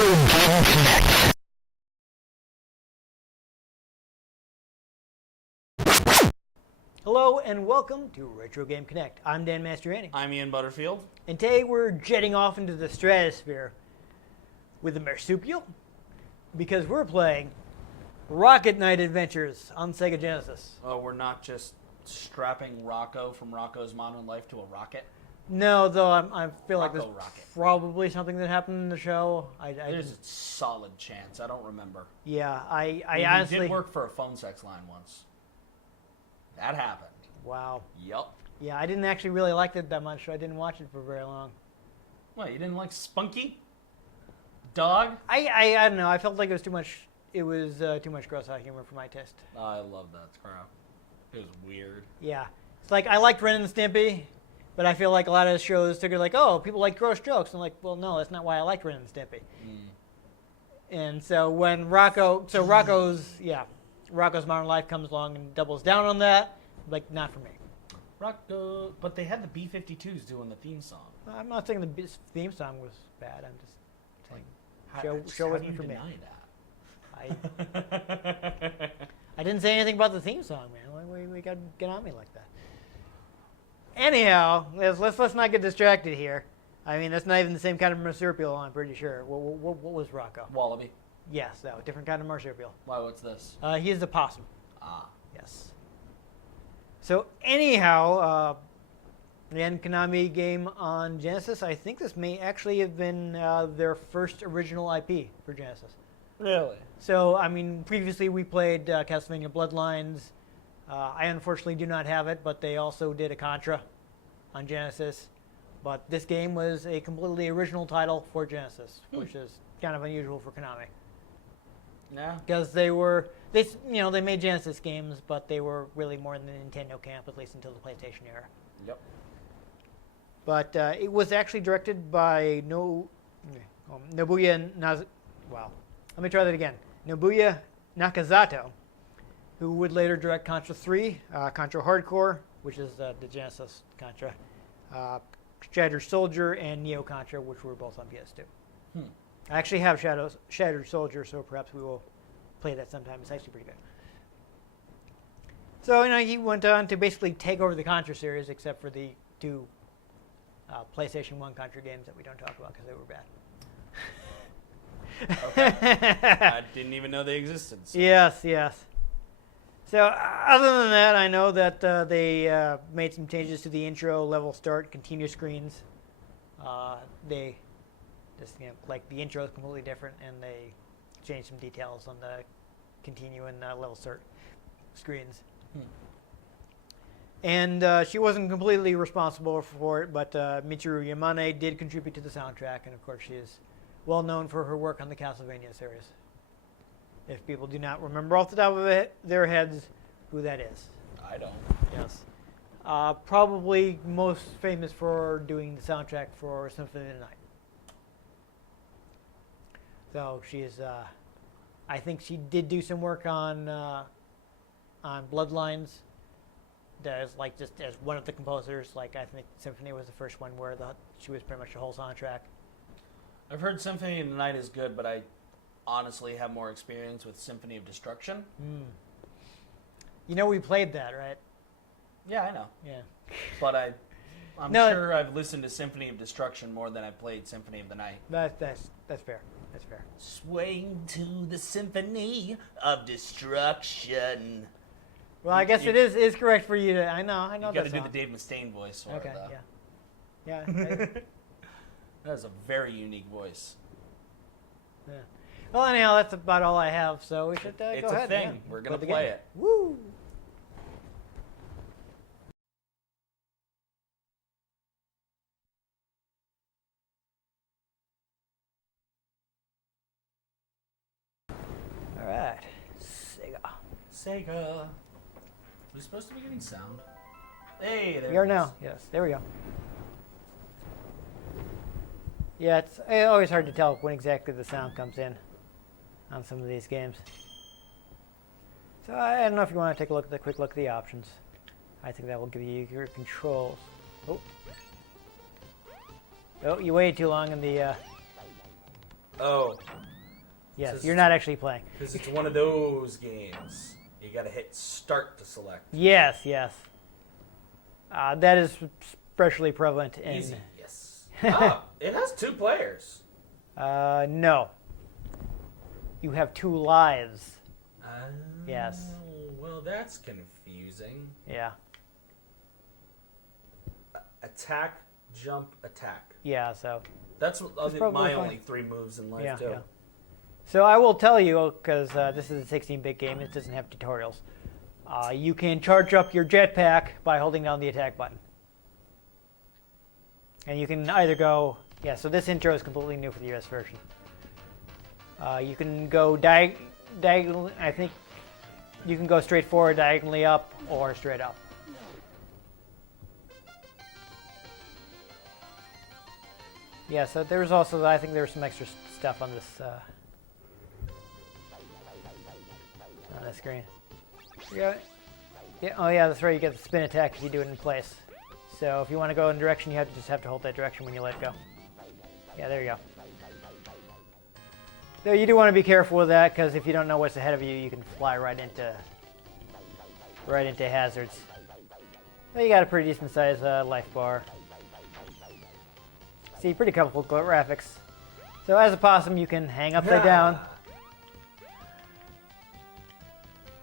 Game Connect. Hello and welcome to Retro Game Connect. I'm Dan Mastriani. I'm Ian Butterfield. And today we're jetting off into the stratosphere with the marsupial because we're playing Rocket Knight Adventures on Sega Genesis. Oh, we're not just strapping Rocco from Rocco's Modern Life to a rocket? No, though I feel like Rocco there's Rocket. probably something that happened in the show. There's a solid chance. I don't remember. Yeah, I He honestly did work for a phone sex line once. That happened. Wow. Yup. Yeah, I didn't actually really like it that much, so I didn't watch it for very long. What, you didn't like Spunky? Dog? I don't know. I felt like it was too much. It was too much gross out humor for my taste. Oh, I love that crap. It was weird. Yeah, it's like I liked Ren and Stimpy, but I feel like a lot of shows took it like, oh, people like gross jokes. I'm like, well, no, that's not why I liked Ren and Stimpy. And so when Rocco's Modern Life comes along and doubles down on that, like, not for me. Rocco, but they had the B-52s doing the theme song. I'm not saying the theme song was bad. I'm just saying show how do wasn't you for me. deny that? I didn't say anything about the theme song, man. We got to get on me like that. Anyhow, let's not get distracted here. I mean, that's not even the same kind of marsupial, I'm pretty sure. What was Rocco? Wallaby. Yes, no, different kind of marsupial. Why, what's this? He is the possum. Ah. Yes. So anyhow, the Konami game on Genesis, I think this may actually have been their first original IP for Genesis. Really? So, I mean, previously we played Castlevania Bloodlines. I unfortunately do not have it, but they also did a Contra on Genesis. But this game was a completely original title for Genesis, which is kind of unusual for Konami. Yeah. Because they made Genesis games, but they were really more in the Nintendo camp, at least until the PlayStation era. Yep. But it was actually directed by Nobuya Nakazato, who would later direct Contra 3, Contra Hardcore, which is the Genesis Contra, Shattered Soldier, and Neo Contra, which were both on PS2. I actually have Shattered Soldier, so perhaps we will play that sometime. It's actually pretty good. So, he went on to basically take over the Contra series, except for the two PlayStation 1 Contra games that we don't talk about because they were bad. Okay. I didn't even know they existed. So. Yes. So, other than that, I know that they made some changes to the intro, level start, continue screens. They just, like the intro is completely different, and they changed some details on the continue and level start screens. And she wasn't completely responsible for it, but Michiru Yamane did contribute to the soundtrack, and of course she is well known for her work on the Castlevania series. If people do not remember off the top of their heads who that is. I don't. Yes. Probably most famous for doing the soundtrack for Symphony of the Night. So she's, I think she did do some work on Bloodlines. As like just as one of the composers. Like I think Symphony was the first one where she was pretty much the whole soundtrack. I've heard Symphony of the Night is good, but I honestly have more experience with Symphony of Destruction. We played that, right? Yeah, I know. Yeah. But I'm sure I've listened to Symphony of Destruction more than I played Symphony of the Night. That's fair. That's fair. Swaying to the Symphony of Destruction. Well, I guess it is correct for you to. I know. You got to do the Dave Mustaine voice for it, though. Yeah. That is a very unique voice. Yeah. Well, anyhow, that's about all I have. So we should go ahead. It's a thing. Yeah. We're gonna play it. Woo! All right, Sega. We're supposed to be getting sound. Hey, there we are now. Yes, there we go. Yeah, it's always hard to tell when exactly the sound comes in on some of these games. So I don't know if you want to take a quick look at the options. I think that will give you your controls. Oh, you waited too long in the Oh. Yes, This you're is- not actually playing. Because it's one of those games. You gotta hit start to select. Yes, yes. That is especially prevalent in... Easy, yes. Ah, it has 2 players. No. You have 2 lives. Yes. Well, that's confusing. Yeah. Attack, jump, attack. Yeah, so... That's probably my fine. only 3 moves in life, Yeah, too. yeah. So I will tell you, because this is a 16-bit game, it doesn't have tutorials. You can charge up your jetpack by holding down the attack button. And you can either go... Yeah, so this intro is completely new for the US version. You can go diagonally... I think you can go straight forward, diagonally up, or straight up. Yeah, so there's also... I think there's some extra stuff on this... on the screen. Yeah. Oh yeah, that's right. You get the spin attack if you do it in place. So if you want to go in a direction, you just have to hold that direction when you let go. Yeah, there you go. Though you do want to be careful with that, because if you don't know what's ahead of you, you can fly right into hazards. Well, you got a pretty decent sized life bar. See, pretty colorful graphics. So as a possum, you can hang upside down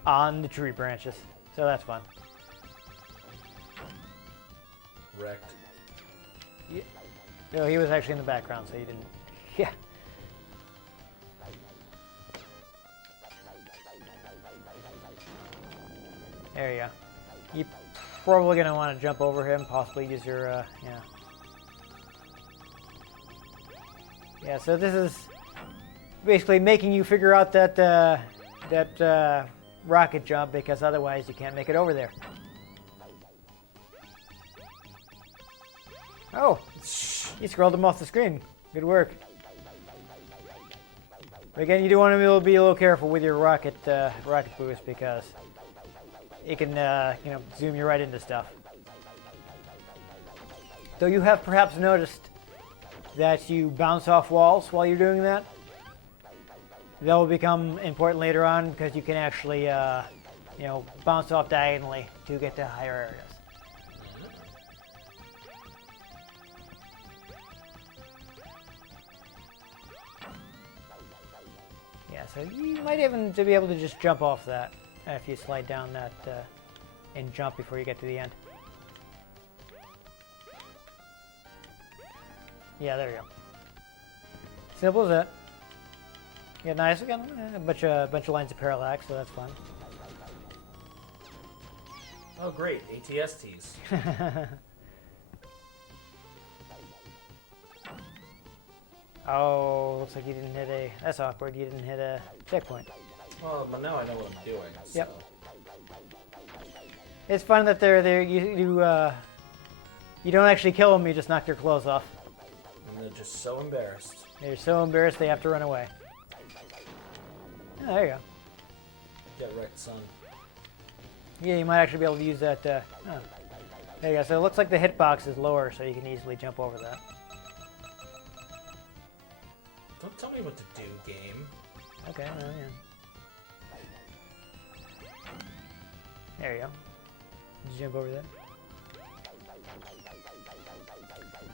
on the tree branches. So that's fun. Wrecked. Yeah. No, he was actually in the background, so you didn't... Yeah. There you go. You're probably going to want to jump over him, possibly use your, yeah. Yeah, so this is basically making you figure out that, rocket jump, because otherwise you can't make it over there. Oh, you scrolled him off the screen. Good work. But again, you do want to be a little careful with your rocket boost, because it can zoom you right into stuff. Though you have perhaps noticed that you bounce off walls while you're doing that. That will become important later on, because you can actually, bounce off diagonally to get to higher areas. Yeah, so you might even be able to just jump off that if you slide down that and jump before you get to the end. Yeah, there you go. Simple as that. Yeah, nice. Again, a bunch of lines of parallax, so that's fun. Oh, great. ATSTs. Oh, looks like you didn't hit a... That's awkward. You didn't hit a checkpoint. Well, but now I know what I'm doing. So. Yep. It's fun that they're there. You don't actually kill them. You just knock their clothes off. And they're just so embarrassed. They're so embarrassed they have to run away. Oh, there you go. Get wrecked, son. Yeah, you might actually be able to use that. Oh. There you go. So it looks like the hitbox is lower, so you can easily jump over that. Don't tell me what to do, game. Okay, well, yeah. There you go. Did you jump over that?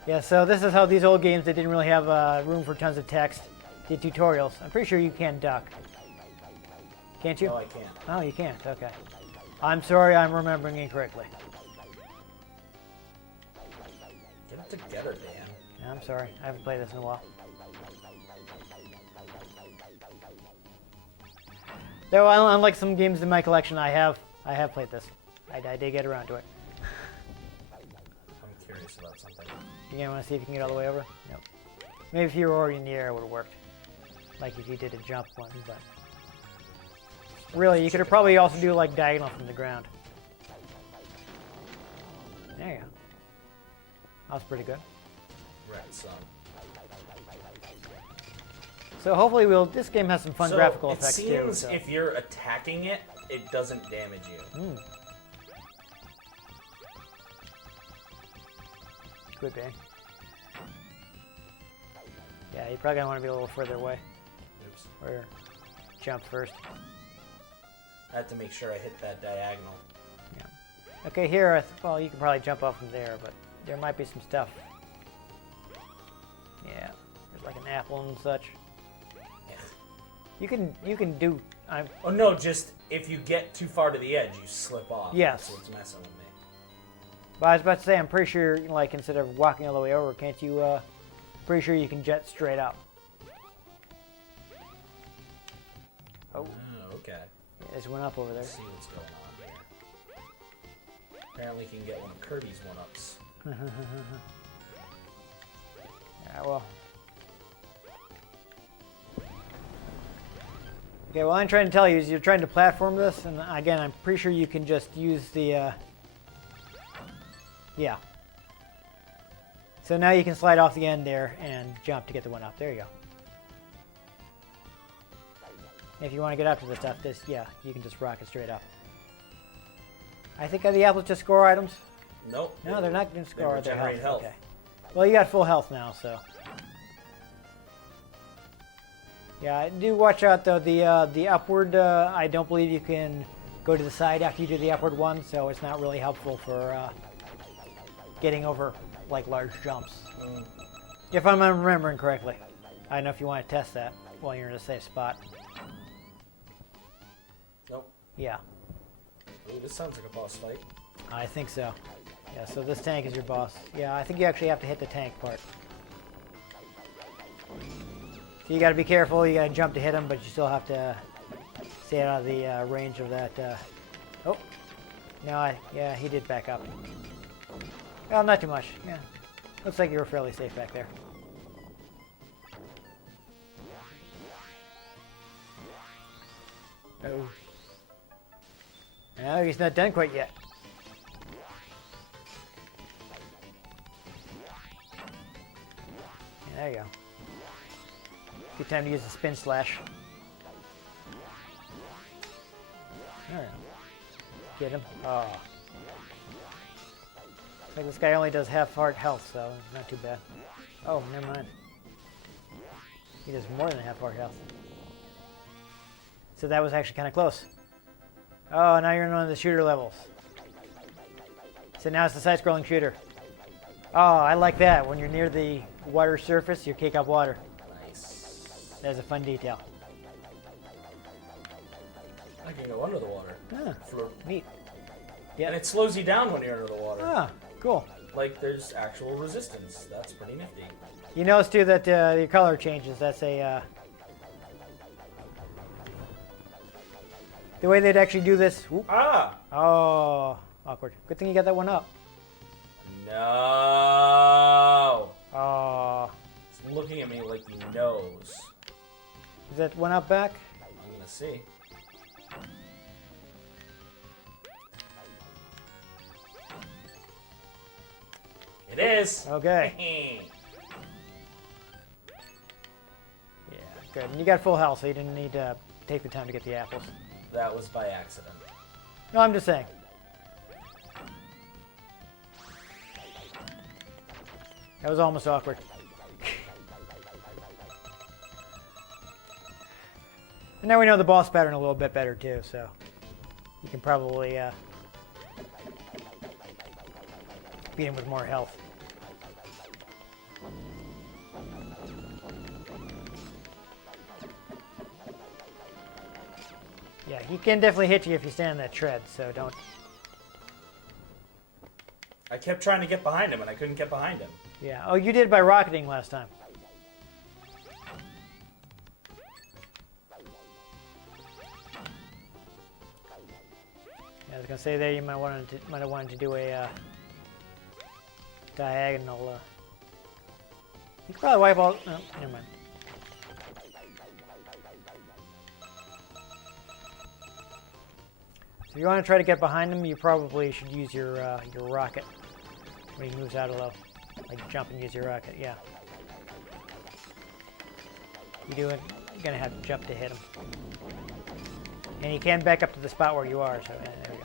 Yeah, so this is how these old games that didn't really have room for tons of text did tutorials. I'm pretty sure you can duck. Can't you? No, I can't. Oh, you can't. Okay. I'm sorry, I'm remembering incorrectly. Get it together, Dan. I'm sorry. I haven't played this in a while. Though, unlike some games in my collection, I have played this. I did get around to it. I'm curious about something. You want to see if you can get all the way over? Nope. Maybe if you were already in the air, it would have worked. Like if you did a jump one, but... Really, you could probably also do like diagonal from the ground. There you go. That was pretty good. Red son. So hopefully this game has some fun graphical effects too. It seems So. if you're attacking it, it doesn't damage you. Could be. Yeah, you're probably gonna want to be a little further away. Oops. Or jump first. I have to make sure I hit that diagonal. Yeah. Okay, here, well, you can probably jump off from there, but there might be some stuff. Yeah, there's like an apple and such. Yeah. You can do. Oh no, just if you get too far to the edge, you slip off. Yes. That's what's messing with me. Well, I was about to say, I'm pretty sure, like, instead of walking all the way over, can't you? Pretty sure you can jet straight up. Oh. Oh, okay. Yeah, there's one up over there. Let's see what's going on here. Apparently, you can get one of Kirby's one-ups. Yeah, well. Okay, what I'm trying to tell you is you're trying to platform this, and again, I'm pretty sure you can just use the, yeah. So now you can slide off the end there and jump to get the one up. There you go. If you want to get up to the stuff, yeah, you can just rocket straight up. I think the apples just score items. Nope. No, they're not going to score their regenerate health. Okay. Well, you got full health now, so. Yeah, do watch out though. The upward, I don't believe you can go to the side after you do the upward one, so it's not really helpful for getting over like large jumps. If I'm remembering correctly. I don't know if you want to test that while you're in a safe spot. Nope. Yeah. Ooh, this sounds like a boss fight. I think so. Yeah, so this tank is your boss. Yeah, I think you actually have to hit the tank part. So you got to be careful. You got to jump to hit him, but you still have to stay out of the range of that. Oh, no, yeah, he did back up. Well, not too much. Yeah, looks like you were fairly safe back there. Oh, no, he's not done quite yet. Yeah, there you go. Good time to use the spin slash. Alright. Get him. Oh. Looks like this guy only does half heart health, so not too bad. Oh, never mind. He does more than half heart health. So that was actually kind of close. Oh, now you're in one of the shooter levels. So now it's the side-scrolling shooter. Oh, I like that. When you're near the water surface, you kick up water. Nice. That's a fun detail. I can go under the water. Ah, Float. neat. Yeah. And it slows you down when you're under the water. Ah, cool. Like there's actual resistance. That's pretty nifty. You notice too that your color changes. That's a the way they'd actually do this. Whoop. Ah! Oh, awkward. Good thing you got that one up. No! Oh, It's looking at me like he knows. is that one up back? I'm gonna see. It is! Okay. Yeah, good. And you got full health, so you didn't need to take the time to get the apples. That was by accident. No, I'm just saying. That was almost awkward. And now we know the boss pattern a little bit better too, so you can probably beat him with more health. Yeah, he can definitely hit you if you stand on that tread, so don't. I kept trying to get behind him and I couldn't get behind him. Yeah. Oh, you did by rocketing last time. Yeah, I was gonna say there you might have wanted to do a diagonal. You could probably wipe all. No, never mind. So if you want to try to get behind him, you probably should use your rocket when he moves out of low. Like jump and use your rocket, yeah. You do it, you're gonna have to jump to hit him. And you can back up to the spot where you are, so yeah, there we go.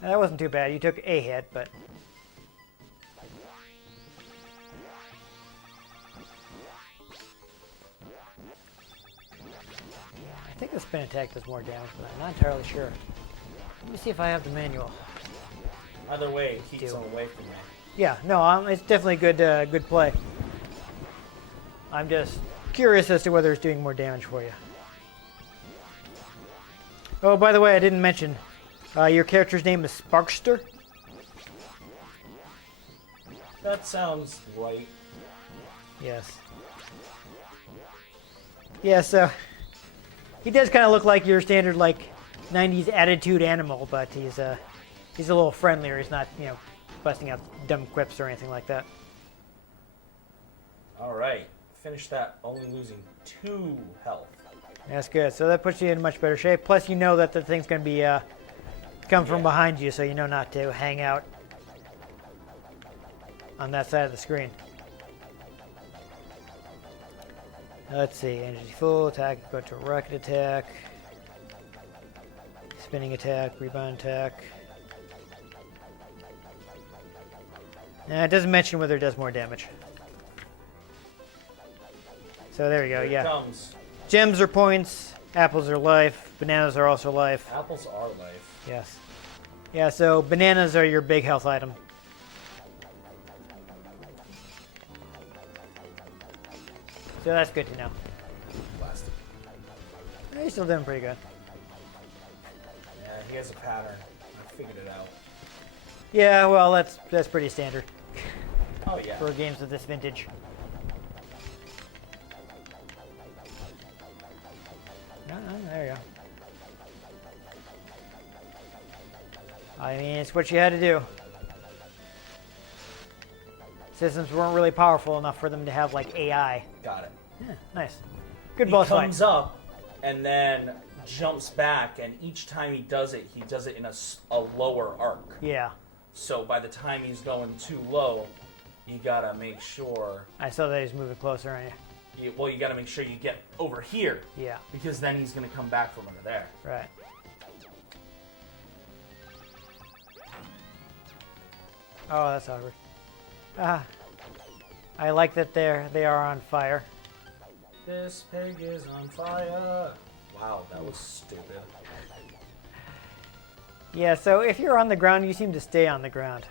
That wasn't too bad. You took a hit, but... I think the spin attack does more damage, but I'm not entirely sure. Let me see if I have the manual. Either way, it keeps them away from me. Yeah, no, it's definitely good play. I'm just curious as to whether it's doing more damage for you. Oh, by the way, I didn't mention, your character's name is Sparkster? That sounds right. Yes. Yeah, so he does kind of look like your standard, like, 90s attitude animal, but he's a little friendlier. He's not, busting out dumb quips or anything like that. All right. Finish that, only losing 2 health. That's good. So that puts you in much better shape. Plus, you know that the thing's going to be come from behind you, so you know not to hang out on that side of the screen. Let's see. Energy full attack. Go to rocket attack. Spinning attack. Rebound attack. It doesn't mention whether it does more damage. So there we go. Here it comes. Gems are points. Apples are life. Bananas are also life. Apples are life. Yes. Yeah, so bananas are your big health item. So that's good to know. Plastic. He's still doing pretty good. Yeah, he has a pattern. I figured it out. Yeah, well, that's pretty standard Oh, yeah. for games of this vintage. There you go. I mean, it's what you had to do. Systems weren't really powerful enough for them to have, like, AI. Got it. Yeah, nice. Good boss fight. He comes up and then jumps back, and each time he does it in a lower arc. Yeah. So by the time he's going too low, you gotta make sure. I saw that he's moving closer on you. You gotta make sure you get over here. Yeah. Because then he's gonna come back from under there. Right. Oh, that's awkward. I like that they are on fire. This pig is on fire. Wow, that was stupid. Yeah, so if you're on the ground, you seem to stay on the ground.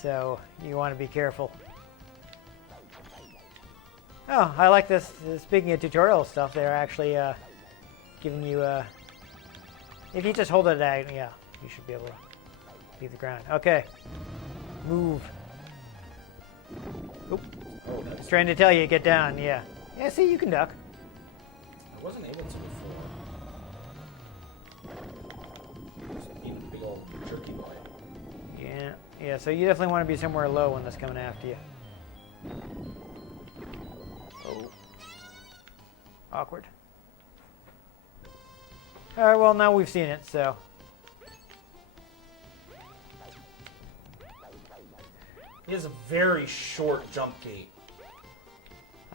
So you want to be careful. Oh, I like this. Speaking of tutorial stuff, they're actually giving you... if you just hold it at... Yeah, you should be able to leave the ground. Okay. Move. Oop. Oh, that's... Trying to tell you, get down, yeah. Yeah, see, you can duck. I wasn't able to before. Just being a big old jerky boy. Yeah, so you definitely want to be somewhere low when that's coming after you. Oh. Awkward. Alright, well, now we've seen it, so... He has a very short jump gate.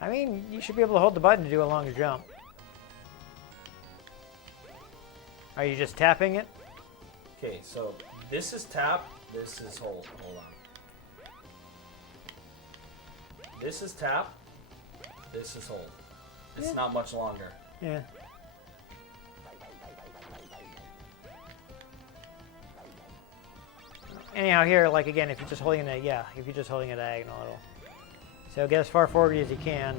I mean, you should be able to hold the button to do a longer jump. Are you just tapping it? Okay, so this is tap, this is hold. Hold on. This is tap, this is hold. It's not much longer. Yeah. Anyhow, here, like again, if you're just holding it, if you're just holding a diagonal, it'll. So get as far forward as you can.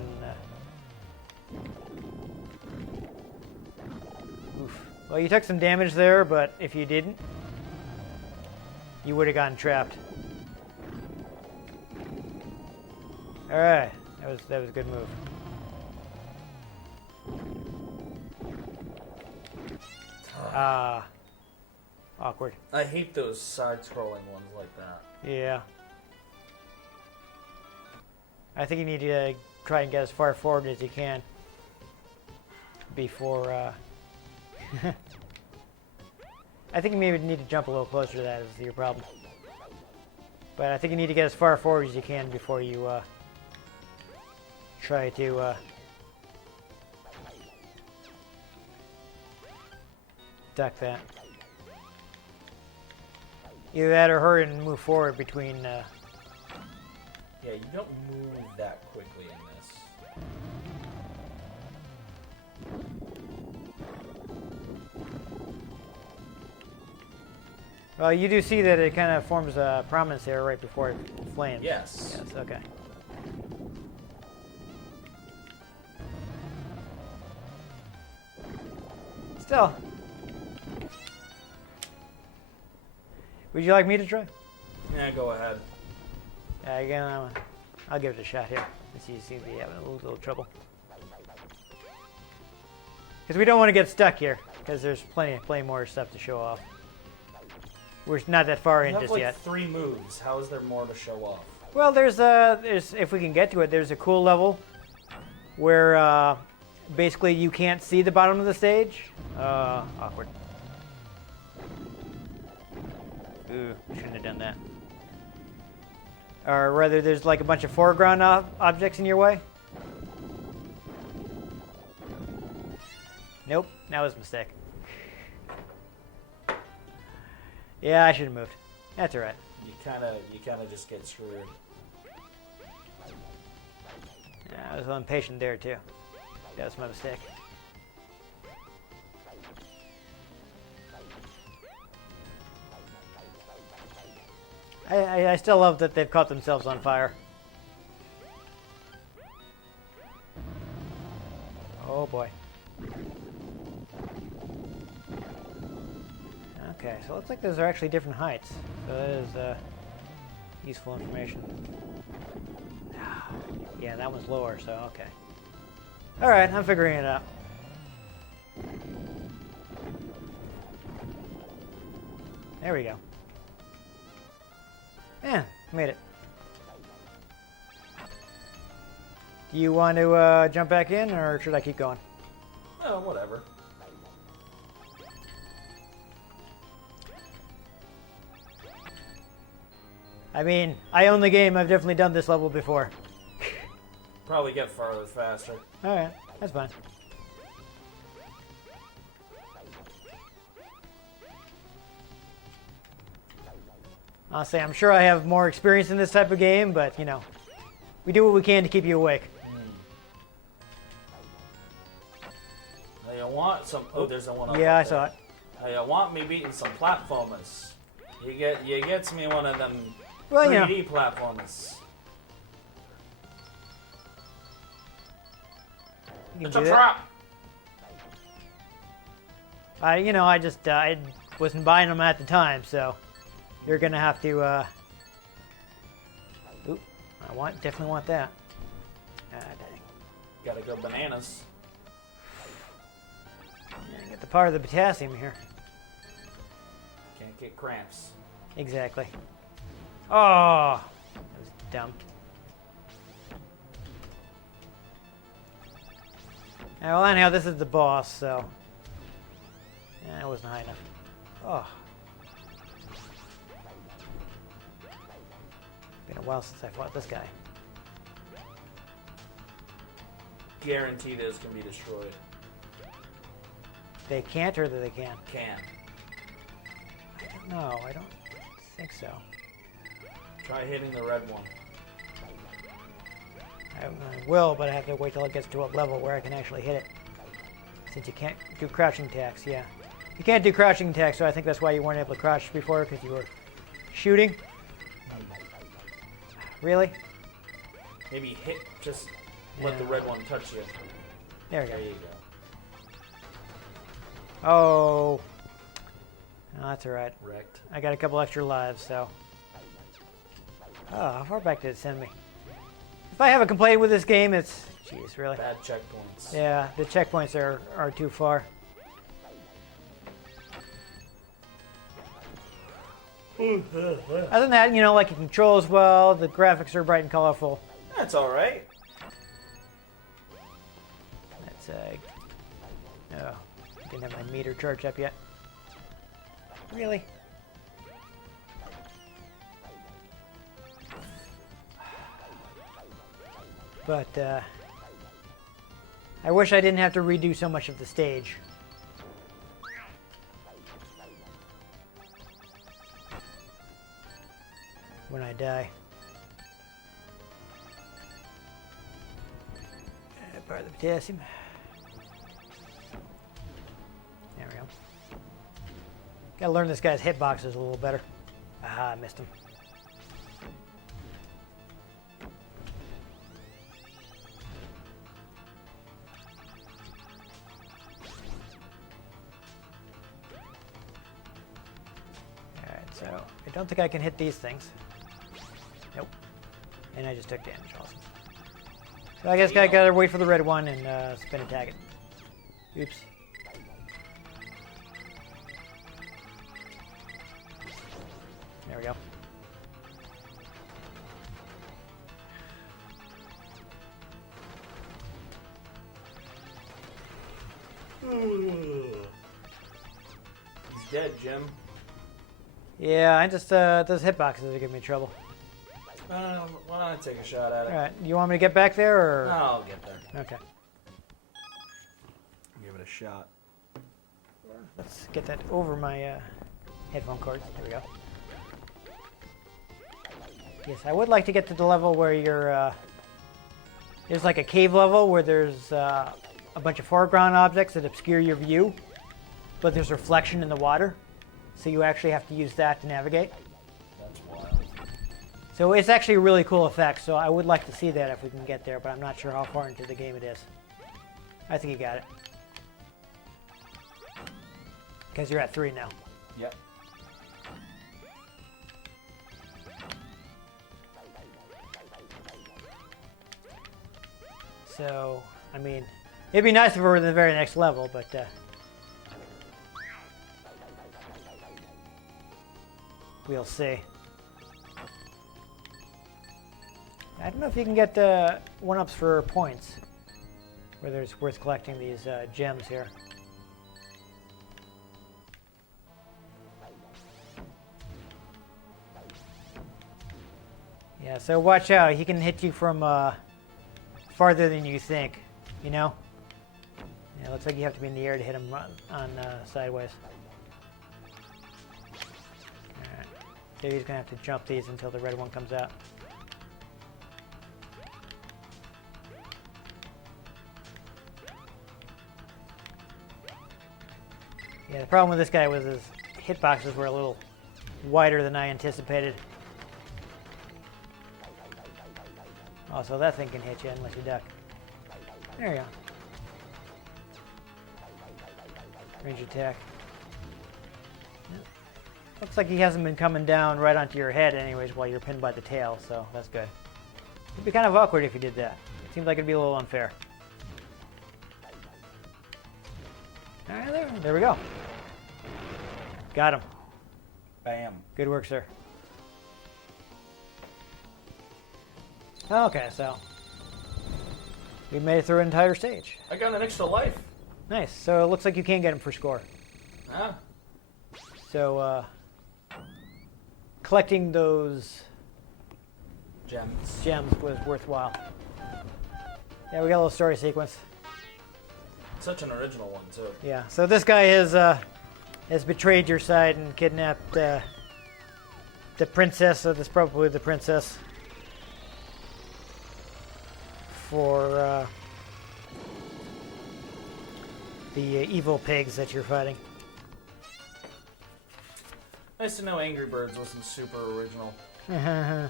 Oof. Well, you took some damage there, but if you didn't, you would have gotten trapped. All right, that was a good move. Awkward. I hate those side-scrolling ones like that. Yeah. I think you need to try and get as far forward as you can before... I think you maybe need to jump a little closer to that is your problem. But I think you need to get as far forward as you can before you try to duck that. Either that or hurry and move forward between. Yeah, you don't move that quickly in this. Well, you do see that it kind of forms a prominence there right before it flames. Yes. Yes. Okay. Still. Would you like me to try? Yeah, go ahead. Again, I'll give it a shot here. You seem to be having a little trouble. Because we don't want to get stuck here, because there's plenty more stuff to show off. We're not that far in You have just like yet. 3 moves. How is there more to show off? Well, there's if we can get to it, there's a cool level where basically you can't see the bottom of the stage. Awkward. Ooh, shouldn't have done that. Or rather, there's like a bunch of foreground objects in your way. Nope, that was a mistake. Yeah, I should have moved. That's all right. You kind of just get screwed. Yeah, I was impatient there too. That was my mistake. I still love that they've caught themselves on fire. Oh boy. Okay, so it looks like those are actually different heights. So that is useful information. Yeah, that one's lower, so okay. Alright, I'm figuring it out. There we go. Yeah, made it. Do you want to jump back in, or should I keep going? Oh, whatever. I mean, I own the game. I've definitely done this level before. Probably get farther faster. Alright, that's fine. Honestly, I'm sure I have more experience in this type of game, but, you know, we do what we can to keep you awake. Now you want some... Oh, there's a one up Yeah, I there. saw it. Now you want me beating some platformers. You gets me one of them Well, you know. 3D platformers. You It's can a do that. trap! I wasn't buying them at the time, so you're gonna have to. Oop, definitely want that. Ah, dang. Gotta go bananas. Yeah, get the power of the potassium here. Can't get cramps. Exactly. Oh, that was dumb. Well, anyhow, this is the boss, so yeah, it wasn't high enough. Oh. Been a while since I fought this guy. Guarantee those can be destroyed. They can't, or they can? Can. I don't know. I don't think so. Try hitting the red one. I will, but I have to wait till it gets to a level where I can actually hit it. Since you can't do crouching attacks, yeah. You can't do crouching attacks, so I think that's why you weren't able to crouch before, because you were shooting. Really? Maybe hit, just let the red one touch you. There we go. There you go. Oh. No, that's alright. Wrecked. I got a couple extra lives, so. Oh, how far back did it send me? If I have a complaint with this game, it's... Jeez, really? Bad checkpoints. Yeah, the checkpoints are too far. Other than that, you know, like it controls well, the graphics are bright and colorful. That's alright. That's oh, didn't have my meter charged up yet. Really? But I wish I didn't have to redo so much of the stage. die. Part of the potassium. There we go. Gotta learn this guy's hitboxes a little better. Ah, I missed him. Alright, so I don't think I can hit these things. Nope. And I just took damage also. So I guess I gotta wait for the red one and spin attack it. Oops. There we go. He's dead, Jim. Yeah, I just those hitboxes are giving me trouble. Why don't I take a shot at it? All right, you want me to get back there, or? No, I'll get there. Okay. Give it a shot. Let's get that over my headphone cord. There we go. Yes, I would like to get to the level where you're. There's like a cave level where there's a bunch of foreground objects that obscure your view, but there's reflection in the water, so you actually have to use that to navigate. That's wild. So it's actually a really cool effect, so I would like to see that if we can get there, but I'm not sure how far into the game it is. I think you got it. Because you're at 3 now. Yep. So, I mean, it'd be nice if we were in the very next level, but we'll see. I don't know if you can get 1-ups for points, whether it's worth collecting these gems here. Yeah, so watch out. He can hit you from farther than you think, you know? Yeah, looks like you have to be in the air to hit him on sideways. Alright, so he's going to have to jump these until the red one comes out. Yeah, the problem with this guy was his hitboxes were a little wider than I anticipated. Oh, so that thing can hit you unless you duck. There you go. Range attack. Yep. Looks like he hasn't been coming down right onto your head anyways while you're pinned by the tail, so that's good. It'd be kind of awkward if you did that. Seems like it'd be a little unfair. Alright, there we go. Got him. Bam. Good work, sir. Okay, so we made it through an entire stage. I got an extra life. Nice. So it looks like you can get him for score. Huh? So collecting those Gems. was worthwhile. Yeah, we got a little story sequence. Such an original one, too. Yeah. So this guy has betrayed your side and kidnapped the princess. So that's probably the princess. For the evil pigs that you're fighting. Nice to know Angry Birds wasn't super original. Yeah.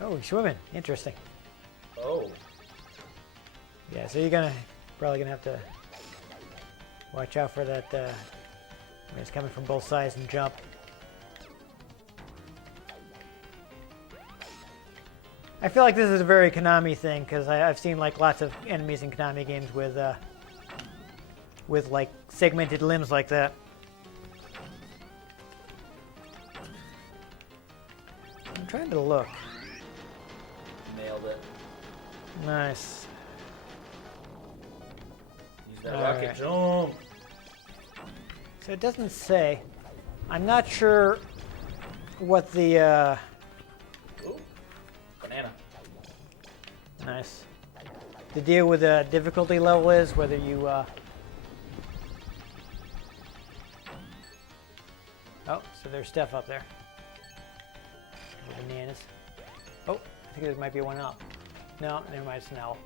Oh, he's swimming. Interesting. Oh. Yeah, so you're probably gonna have to watch out for that. When it's coming from both sides and jump. I feel like this is a very Konami thing because I've seen like lots of enemies in Konami games with like segmented limbs like that. I'm trying to look. Nailed it. Nice. Use that All rocket right. jump. So it doesn't say. I'm not sure what the. Ooh. Banana. Nice. The deal with the difficulty level is whether you Oh, so there's stuff up there. Bananas. Oh, I think there might be one up. No, never mind, it's an owl.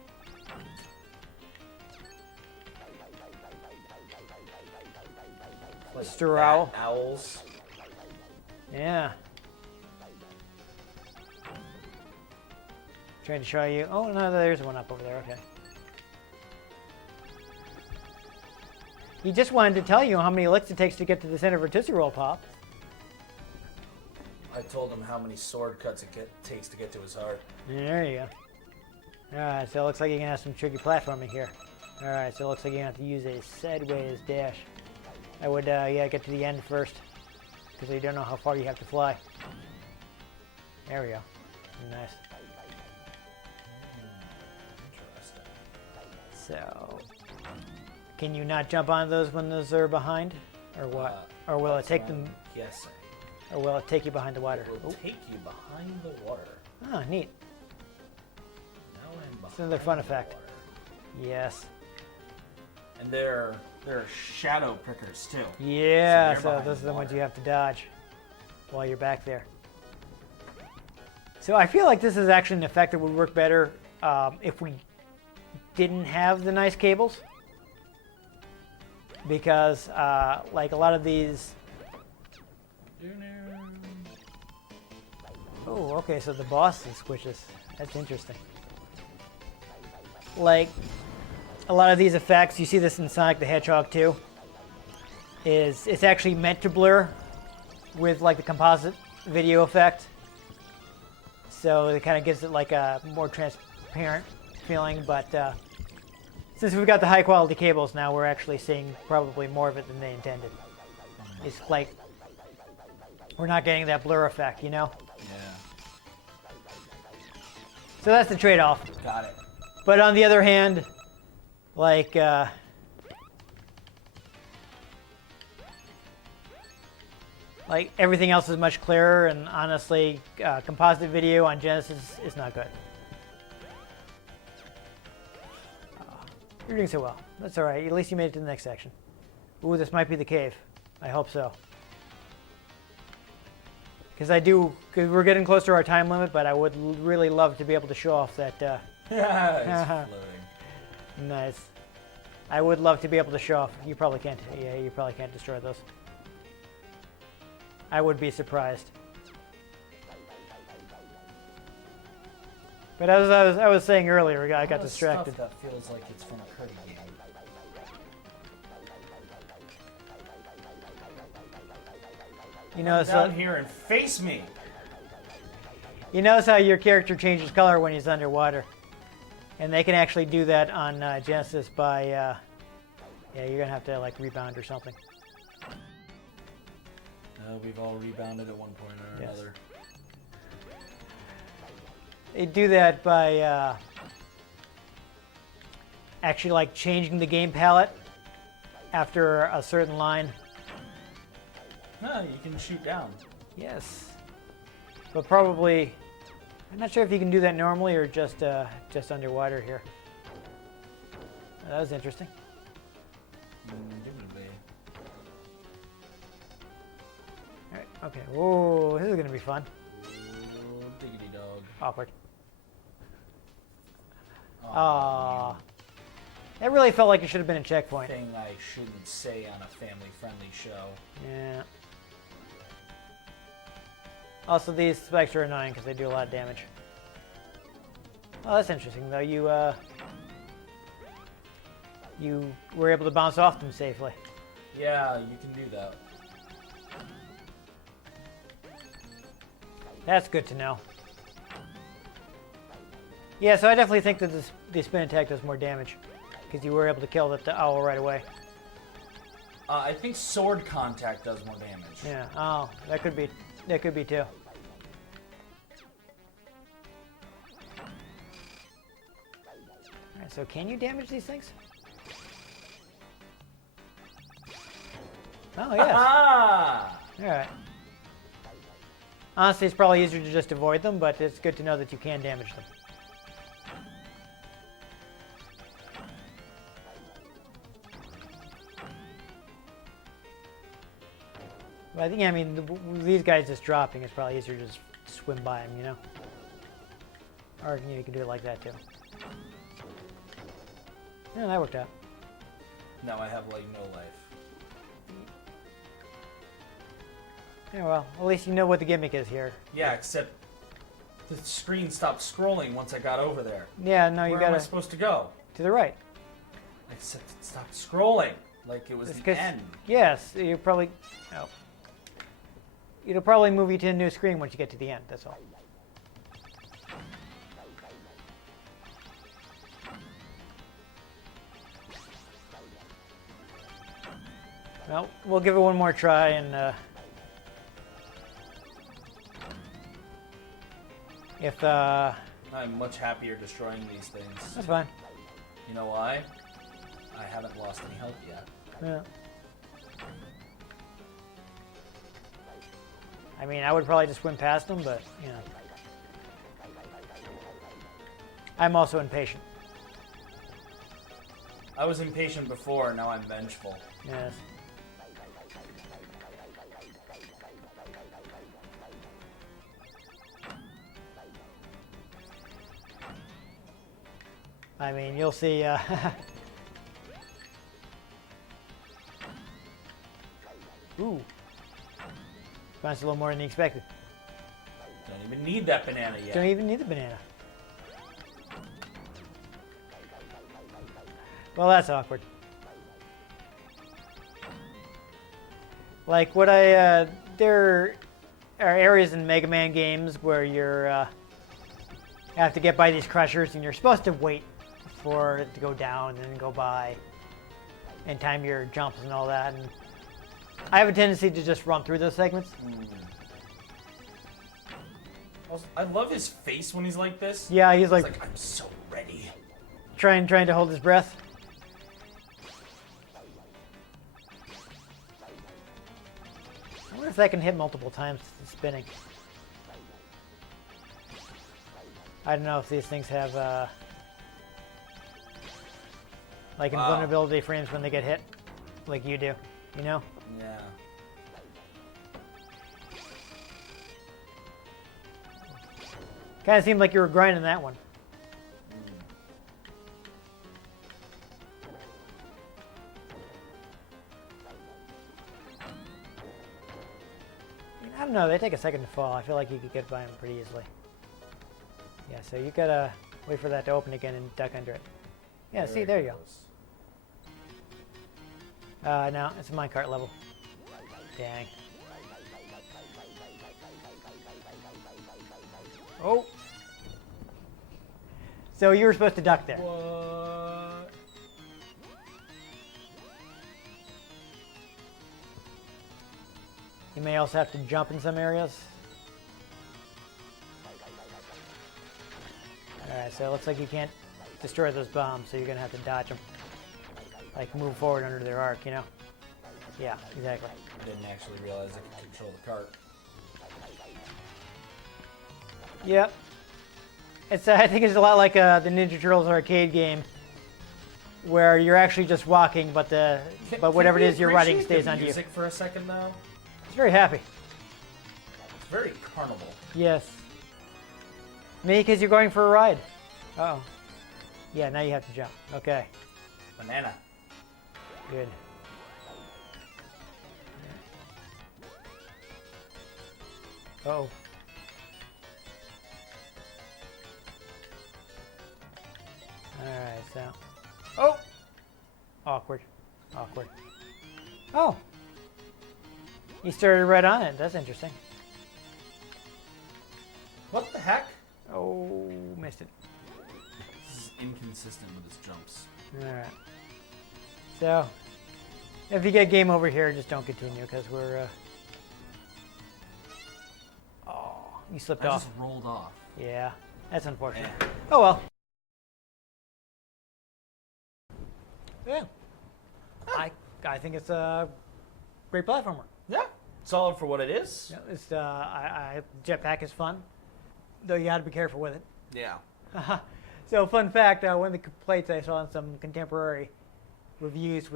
Like Stir owl. Owls. Yeah. Trying to show you. Oh, no, there's one up over there. Okay. He just wanted to tell you how many licks it takes to get to the center of a Tootsie Roll Pop. I told him how many sword cuts takes to get to his heart. There you go. Alright, so it looks like you're going to have some tricky platforming here. Alright, so it looks like you're going to have to use a sideways dash. I would, yeah, get to the end first. Because you don't know how far you have to fly. There we go. Nice. Interesting. So, can you not jump on those when those are behind? Or what? Or will it take them... Guessing. Or will it take you behind the water? It will take you behind the water. Oh, neat. Now I'm behind It's another fun the effect. water. Yes. And they're shadow prickers too. Yeah, So so they're those are the behind ones water. you have to dodge while you're back there. So I feel like this is actually an effect that would work better if we didn't have the nice cables. Because like a lot of these... Oh, okay, so the boss is squishes. That's interesting. Like, a lot of these effects, you see this in Sonic the Hedgehog too, is it's actually meant to blur with like the composite video effect. So it kind of gives it like a more transparent feeling, but since we've got the high quality cables now, we're actually seeing probably more of it than they intended. It's like, we're not getting that blur effect, you know? Yeah. So that's the trade-off. Got it. But on the other hand, like, everything else is much clearer, and honestly, composite video on Genesis is not good. You're doing so well. That's all right. At least you made it to the next section. Ooh, this might be the cave. I hope so. Because we're getting close to our time limit, but I would really love to be able to show off that. It's floating. Nice. I would love to be able to show off. You probably can't. Yeah, you probably can't destroy those. I would be surprised. But as I was saying earlier, I got distracted. Stuff that feels like it's from Kirby. You notice Down here and face me. You notice how your character changes color when he's underwater, and they can actually do that on Genesis by, yeah, you're gonna have to like rebound or something. We've all rebounded at one point or Yes. another. They do that by actually like changing the game palette after a certain line. No, you can shoot down. Yes, but probably I'm not sure if you can do that normally or just underwater here. That was interesting. Indubitably. All right, okay. Whoa, this is gonna be fun. Oh, diggity dog. Awkward. Aw. Ah, that really felt like it should have been a checkpoint. Thing I shouldn't say on a family-friendly show. Yeah. Also, these spikes are annoying because they do a lot of damage. Oh, that's interesting, though. You were able to bounce off them safely. Yeah, you can do that. That's good to know. Yeah, so I definitely think that the spin attack does more damage because you were able to kill the owl right away. I think sword contact does more damage. Yeah. Oh, that could be too. All right. So can you damage these things? Oh yes. Ah! All right. Honestly, it's probably easier to just avoid them, but it's good to know that you can damage them. But I think, I mean, these guys just dropping, it's probably easier to just swim by them, you know? Or, you know, you can do it like that, too. Yeah, that worked out. Now I have, like, no life. Yeah, well, at least you know what the gimmick is here. Yeah, except the screen stopped scrolling once I got over there. Yeah, no, you Where am I gotta... supposed to go? To the right. Except it stopped scrolling, like it was It's the 'cause- end. Yes, you probably... Oh. It'll probably move you to a new screen once you get to the end, that's all. Well, we'll give it one more try and if I'm much happier destroying these things. that's fine. You know why? I haven't lost any health yet. Yeah. I mean, I would probably just swim past them, but you know, I'm also impatient. I was impatient before, now I'm vengeful. Yes. I mean, you'll see. Ooh. Finds a little more than you expected. Don't even need that banana yet. Don't even need the banana. Well, that's awkward. Like what there are areas in Mega Man games where you're have to get by these crushers, and you're supposed to wait for it to go down and then go by, and time your jumps and all that. And I have a tendency to just run through those segments. I love his face when he's like this. Yeah, he's like I'm so ready. trying to hold his breath. I wonder if that can hit multiple times spinning. I don't know if these things have like invulnerability frames when they get hit, like you do, you know? Yeah. Kind of seemed like you were grinding that one. I don't know, they take a second to fall. I feel like you could get by them pretty easily. Yeah, so you gotta wait for that to open again and duck under it. Yeah, see, there you go. No, it's a minecart level. Dang. Oh! So you were supposed to duck there. What? You may also have to jump in some areas. Alright, so it looks like you can't destroy those bombs, so you're going to have to dodge them. Like, move forward under their arc, you know? Yeah, exactly. I didn't actually realize I could control the cart. Yep. It's I think it's a lot like the Ninja Turtles arcade game, where you're actually just walking, but whatever it is you're riding stays on you. Music for a second though. It's very happy. It's very carnival. Yes. Maybe because you're going for a ride. Uh oh. Yeah, now you have to jump. Okay. Banana. Good. Uh-oh. Alright, so. Oh! Awkward. Awkward. Oh! You started right on it. That's interesting. What the heck? Oh, missed it. This is inconsistent with his jumps. Alright. So, if you get game over here, just don't continue, because we're, Oh, you slipped I off. just rolled off. Yeah, that's unfortunate. Eh. Oh well. Yeah. I think it's a great platformer. Yeah. Solid for what it is. Yeah, it's jetpack is fun, though you got to be careful with it. Yeah. So, fun fact: one of the complaints I saw in some contemporary reviews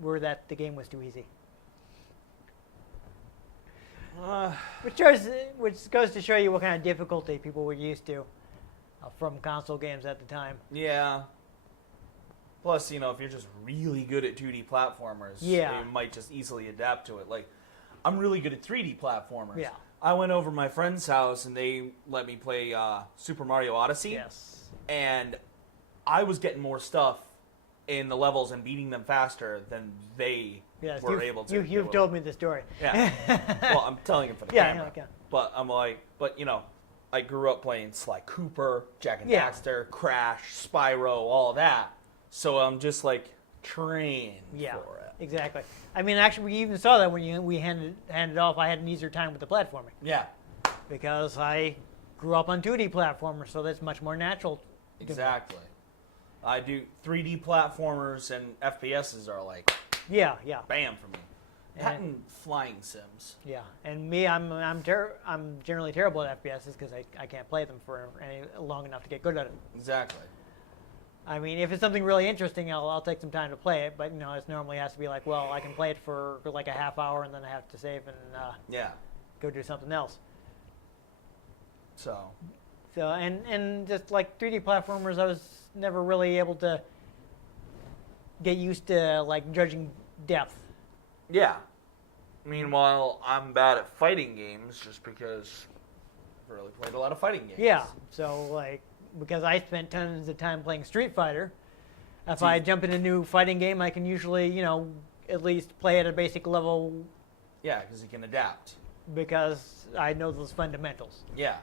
were that the game was too easy. Which goes to show you what kind of difficulty people were used to from console games at the time. Yeah. Plus, if you're just really good at 2D platformers, Yeah. you might just easily adapt to it. Like, I'm really good at 3D platformers. Yeah. I went over to my friend's house and they let me play Super Mario Odyssey. Yes. And I was getting more stuff in the levels and beating them faster than they were able to. You've told me the story. Yeah. Well, I'm telling it for the Yeah, camera. yeah. But I'm like, I grew up playing Sly Cooper, Jack and Yeah. Daxter, Crash, Spyro, all that. So I'm just like trained Yeah, for it. exactly. I mean, actually, we even saw that when we handed off. I had an easier time with the platforming Yeah, because I grew up on 2D platformers, so that's much more natural. to me. exactly. I do 3D platformers and FPSs are like Yeah. bam for me. That and flying sims. Yeah, and me, I'm generally terrible at FPSs because I can't play them for long enough to get good at it. Exactly. I mean, if it's something really interesting, I'll take some time to play it. But it normally has to be like, well, I can play it for like a half hour, and then I have to save and Yeah. go do something else. So. So and just like 3D platformers, I was never really able to get used to like judging depth. Yeah. Meanwhile, I'm bad at fighting games just because I've really played a lot of fighting games. Yeah. So like because I spent tons of time playing Street Fighter, if I jump in a new fighting game, I can usually at least play at a basic level. Yeah, because you can adapt. Because I know those fundamentals. Yeah.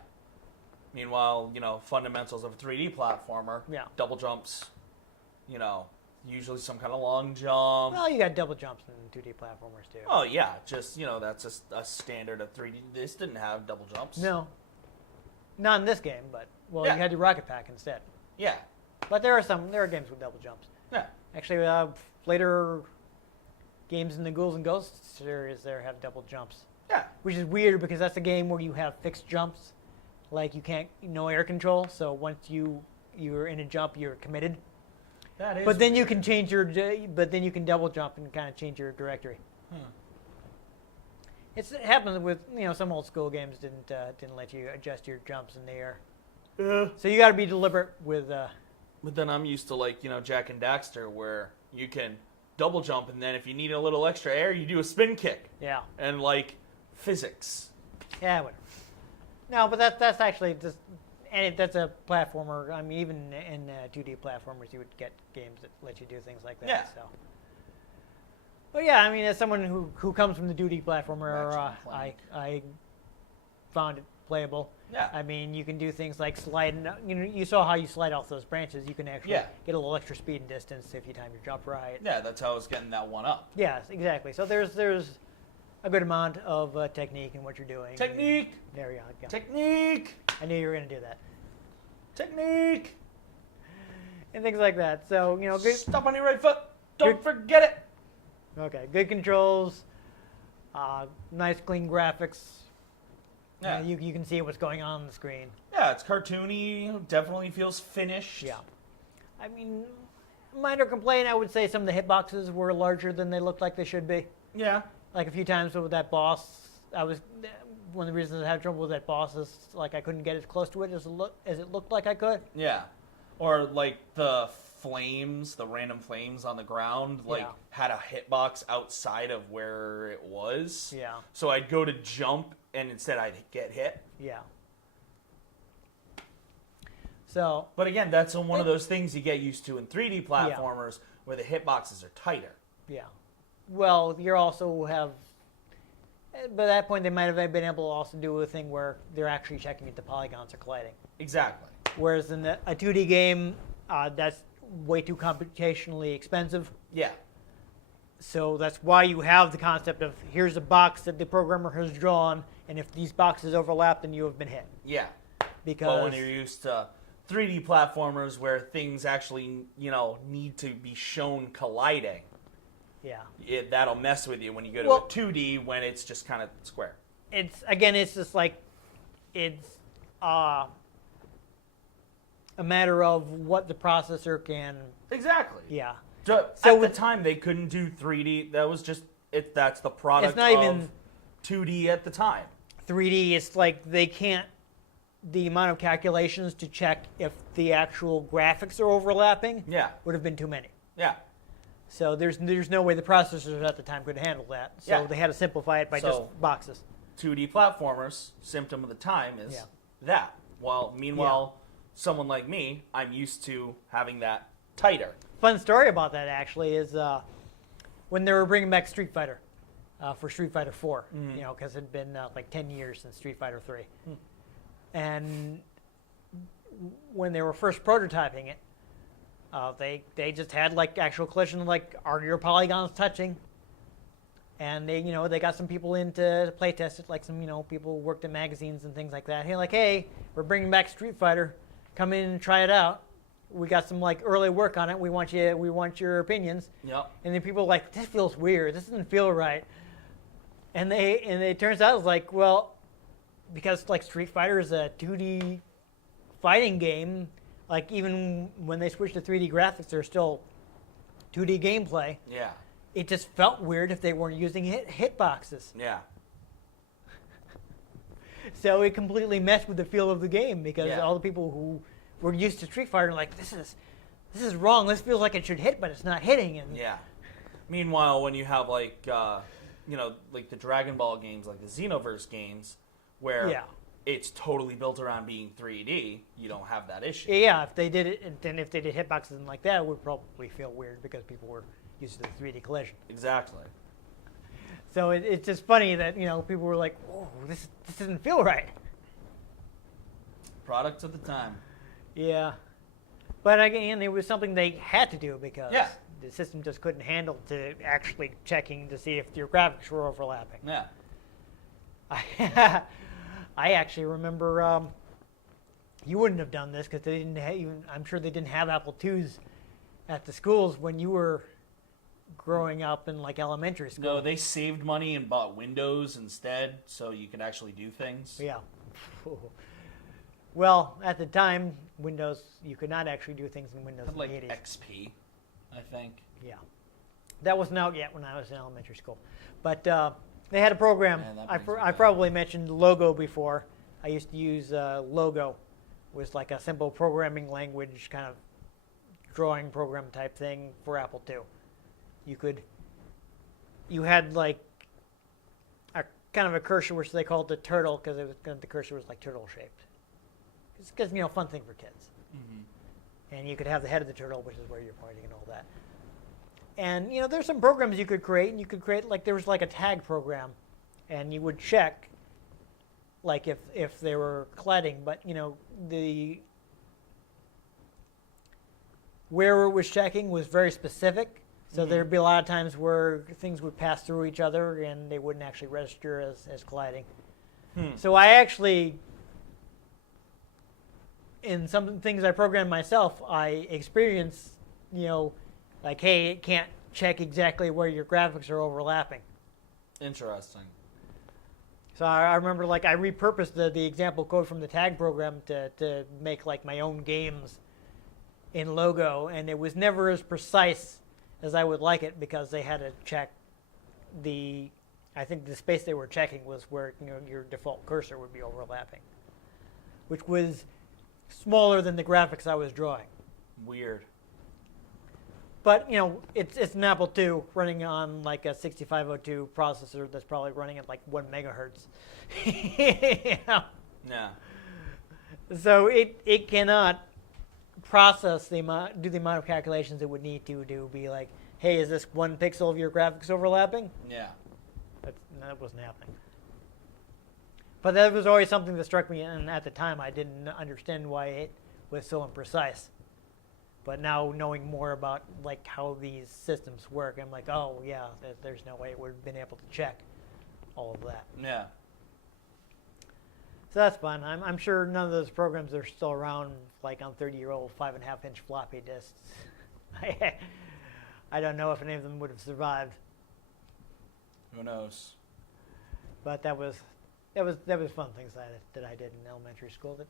Meanwhile, fundamentals of a 3D platformer, Yeah. double jumps, usually some kind of long jump. Well, you got double jumps in 2D platformers too. Oh, yeah, just, that's a standard of 3D. This didn't have double jumps. No. Not in this game, but, well, Yeah. you had your rocket pack instead. Yeah. But there are games with double jumps. Yeah. Actually, later games in the Ghouls and Ghosts series there have double jumps. Yeah. Which is weird because that's a game where you have fixed jumps. Like you can't, no air control, so once you're in a jump, you're committed. That is But then you weird. can you can double jump and kind of change your directory. It happens with some old school games didn't let you adjust your jumps in the air. So you got to be deliberate with. But then I'm used to Jack and Daxter where you can double jump and then if you need a little extra air, you do a spin kick. Yeah. And physics. Yeah. Whatever. No, but that's actually just, and that's a platformer. I mean, even in 2D platformers, you would get games that let you do things like that. Yeah. So. But yeah, I mean, as someone who comes from the 2D platformer, I found it playable. Yeah. I mean, you can do things like sliding. You saw how you slide off those branches. You can actually get a little extra speed and distance if you time your jump right. Yeah, that's how I was getting that one up. Yes, exactly. So there's a good amount of technique in what you're doing. Technique! There you go. Technique! I knew you were going to do that. Technique! And things like that. So, good. Stop on your right foot. Don't forget it. Okay, good controls, nice clean graphics. Yeah. You can see what's going on the screen. Yeah, it's cartoony. Definitely feels finished. Yeah. I mean, minor complaint, I would say some of the hitboxes were larger than they looked like they should be. Yeah. Like a few times with that boss, one of the reasons I had trouble with that boss is like I couldn't get as close to it as it looked like I could. Yeah. Or the flames, the random flames on the ground, had a hitbox outside of where it was. Yeah. So I'd go to jump and instead I'd get hit. Yeah. So. But again, that's one of those things you get used to in 3D platformers where the hitboxes are tighter. Yeah. Well, you also have. By that point, they might have been able to also do a thing where they're actually checking if the polygons are colliding. Exactly. Whereas in a 2D game, that's way too computationally expensive. Yeah. So that's why you have the concept of here's a box that the programmer has drawn, and if these boxes overlap, then you have been hit. Yeah. Because But when you're used to 3D platformers where things actually, need to be shown colliding, yeah, that'll mess with you when you go to Well- a 2D when it's just kind of square. it's just like it's a matter of what the processor can. Exactly. Yeah. So So at the with- time, they couldn't do 3D. That was just that's the product. It's not even 2D at the time. 3D, it's like they can't, the amount of calculations to check if the actual graphics are overlapping would have been too many. Yeah. So there's no way the processors at the time could handle that. So they had to simplify it by just boxes. 2D platformers, symptom of the time is that. Meanwhile, someone like me, I'm used to having that tighter. Fun story about that actually is when they were bringing back Street Fighter for Street Fighter 4, you know, because it had been like 10 years since Street Fighter 3. And when they were first prototyping it, they just had like actual collision, like are your polygons touching? And they got some people in to play test it, like some people who worked in magazines and things like that. Hey, we're bringing back Street Fighter, come in and try it out. We got some like early work on it. We want your opinions. Yep. And then people were like, this feels weird. This doesn't feel right. And it turns out it's like, well, because like Street Fighter is a 2D fighting game, like even when they switched to 3D graphics, there's still 2D gameplay. Yeah. It just felt weird if they weren't using hitboxes. Yeah. So it completely messed with the feel of the game because all the people who were used to Street Fighter are like, this is wrong. This feels like it should hit, but it's not hitting. And Meanwhile, when you have like like the Dragon Ball games, like the Xenoverse games, where it's totally built around being 3D, you don't have that issue. Yeah, if they did it, and then if they did hitboxes and like that, it would probably feel weird because people were used to the 3D collision. Exactly. So it's just funny that people were like, "Whoa, this doesn't feel right." Products of the time. Yeah, but again, it was something they had to do because the system just couldn't handle to actually checking to see if your graphics were overlapping. Yeah. I actually remember you wouldn't have done this because they didn't I'm sure they didn't have Apple IIs at the schools when you were growing up in like elementary school. No, they saved money and bought Windows instead, so you could actually do things. Yeah. Well, at the time, Windows, you could not actually do things in Windows in the 80s. XP, I think. Yeah. That wasn't out yet when I was in elementary school. But they had a program. I probably mentioned Logo before. I used to use Logo. It was like a simple programming language, kind of drawing program type thing for Apple II. You had like a kind of a cursor, which they called the turtle, because the cursor was like turtle shaped. It's because fun thing for kids. Mm-hmm. And you could have the head of the turtle, which is where you're pointing and all that. And there's some programs you could create, and you could create like there was like a tag program, and you would check like if they were colliding, but the where it was checking was very specific. So there'd be a lot of times where things would pass through each other and they wouldn't actually register as colliding. So I actually, in some things I programmed myself, I experienced, like, hey, it can't check exactly where your graphics are overlapping. Interesting. So I remember, like, I repurposed the example code from the tag program to make, like, my own games in Logo, and it was never as precise as I would like it because they had to check I think the space they were checking was where your default cursor would be overlapping, which was smaller than the graphics I was drawing. Weird. But it's an Apple II running on like a 6502 processor that's probably running at like 1 megahertz. Yeah. So it cannot process do the amount of calculations it would need to be like, hey, is this 1 pixel of your graphics overlapping? Yeah. That wasn't happening. But that was always something that struck me, and at the time I didn't understand why it was so imprecise. But now knowing more about like how these systems work, I'm like, oh yeah, there's no way it would have been able to check all of that. Yeah. So that's fun. I'm sure none of those programs are still around, like on 30-year-old 5.5-inch floppy disks. I don't know if any of them would have survived. Who knows? But that was fun things that I did in elementary school. That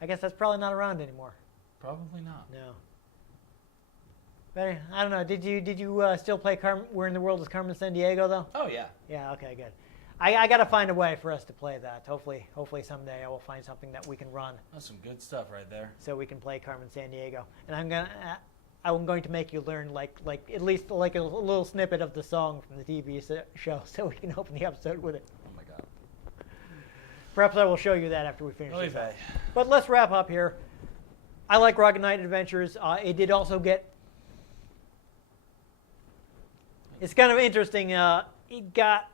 I guess that's probably not around anymore. Probably not. No. But I don't know. Did you still play Where in the World is Carmen Sandiego though? Oh yeah. Yeah. Okay. Good. I got to find a way for us to play that. Hopefully someday I will find something that we can run. That's some good stuff right there. So we can play Carmen Sandiego, and I'm going to make you learn like at least like a little snippet of the song from the TV show, so we can open the episode with it. Oh my god. Perhaps I will show you that after we finish Oy this. vey. But let's wrap up here. I like Rocket Knight Adventures. It did also get. It's kind of interesting. It got,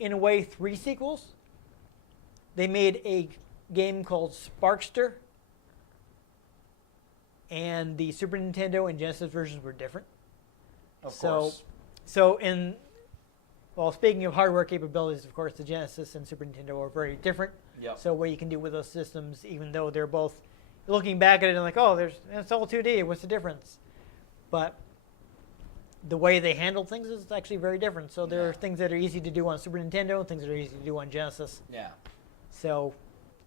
in a way, 3 sequels. They made a game called Sparkster, and the Super Nintendo and Genesis versions were different. Of course. So speaking of hardware capabilities, of course, the Genesis and Super Nintendo are very different. Yep. So what you can do with those systems, even though they're both looking back at it and like, oh, it's all 2D. What's the difference? But the way they handle things is actually very different. So there are things that are easy to do on Super Nintendo and things that are easy to do on Genesis. Yeah. So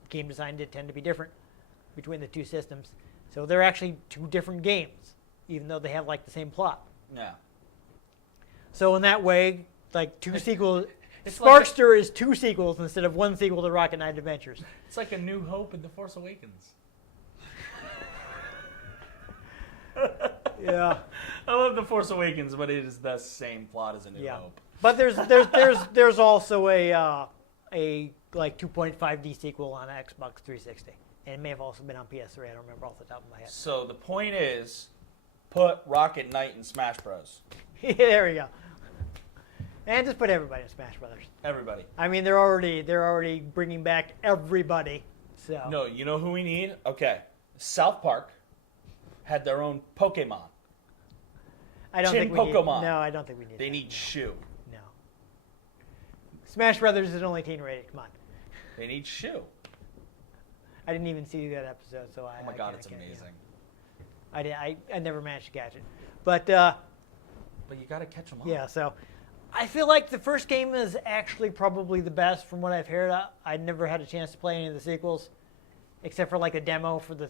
game design did tend to be different between the two systems. So they're actually 2 different games, even though they have like the same plot. Yeah. So in that way, like 2 sequels. It's Sparkster is 2 sequels instead of 1 sequel to Rocket Knight Adventures. It's like A New Hope and The Force Awakens. Yeah. I love The Force Awakens, but it is the same plot as A New Hope. But there's also a like 2.5D sequel on Xbox 360, and it may have also been on PS3. I don't remember off the top of my head. So the point is, put Rocket Knight in Smash Bros. There we go. And just put everybody in Smash Brothers. Everybody. I mean, they're already bringing back everybody. So No, you know who we need? Okay, South Park had their own Pokemon. I don't Chin think we Pokemon. need. No, I don't think we need. They that, need no. Shu. No. Smash Brothers is only teen rated. Come on. They need Shu. I didn't even see that episode, so Oh my god, it's amazing. I never managed to catch it, but But you gotta catch them all. yeah. So I feel like the first game is actually probably the best from what I've heard. I never had a chance to play any of the sequels, except for like a demo for the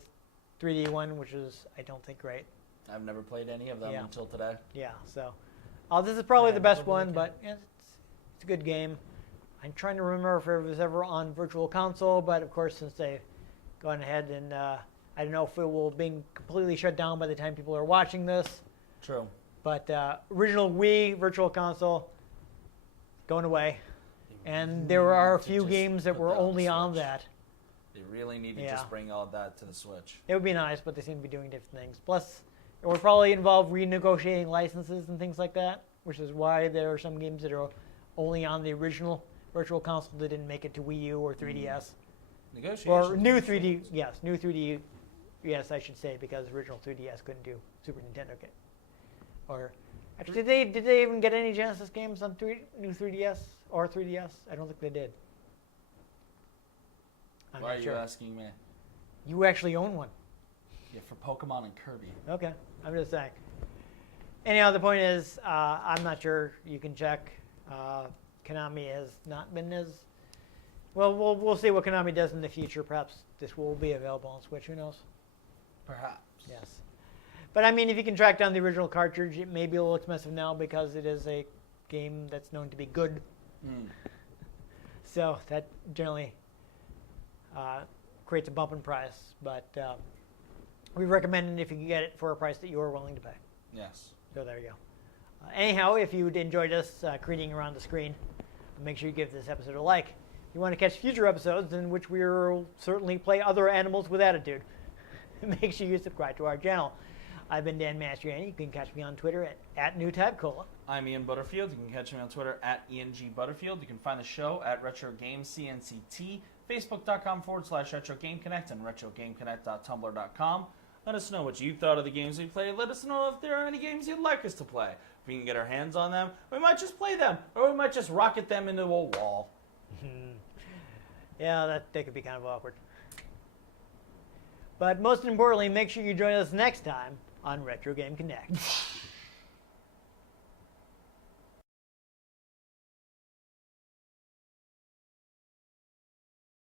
3D one, which was I don't think great. I've never played any of them until today. Yeah. So this is probably the best probably one, but yeah, it's a good game. I'm trying to remember if it was ever on Virtual Console, but of course since they've gone ahead and I don't know if it will be completely shut down by the time people are watching this. True. But original Wii Virtual Console going away, and there are a few games that were only on that. They really need to just bring all that to the Switch. It would be nice, but they seem to be doing different things. Plus, it would probably involve renegotiating licenses and things like that, which is why there are some games that are only on the original Virtual Console that didn't make it to Wii U or 3DS. Negotiations. Or new 3D, yes, new 3D, yes, I should say, because original 3DS couldn't do Super Nintendo game. Or actually, did they even get any Genesis games on new 3DS or 3DS? I don't think they did. I'm Why not are sure. you asking me? You actually own one. Yeah, for Pokemon and Kirby. Okay, I'm just saying. Anyhow, the point is, I'm not sure. You can check. Konami has not been as well. We'll see what Konami does in the future. Perhaps this will be available on Switch. Who knows? Perhaps. Yes. But I mean, if you can track down the original cartridge, it may be a little expensive now because it is a game that's known to be good. So that generally creates a bump in price. But we recommend it if you can get it for a price that you are willing to pay. Yes. So there you go. Anyhow, if you enjoyed us creating around the screen, make sure you give this episode a like. If you want to catch future episodes in which we will certainly play other animals with attitude, make sure you subscribe to our channel. I've been Dan Mastriani. You can catch me on Twitter at NewTypeCola. I'm Ian Butterfield. You can catch me on Twitter at ENG Butterfield. You can find the show at Retro Games CNCT, Facebook.com/RetroGameConnect, and RetroGameConnect.tumblr.com. Let us know what you thought of the games we played. Let us know if there are any games you'd like us to play. If we can get our hands on them, we might just play them, or we might just rocket them into a wall. Yeah, that could be kind of awkward. But most importantly, make sure you join us next time on Retro Game Connect.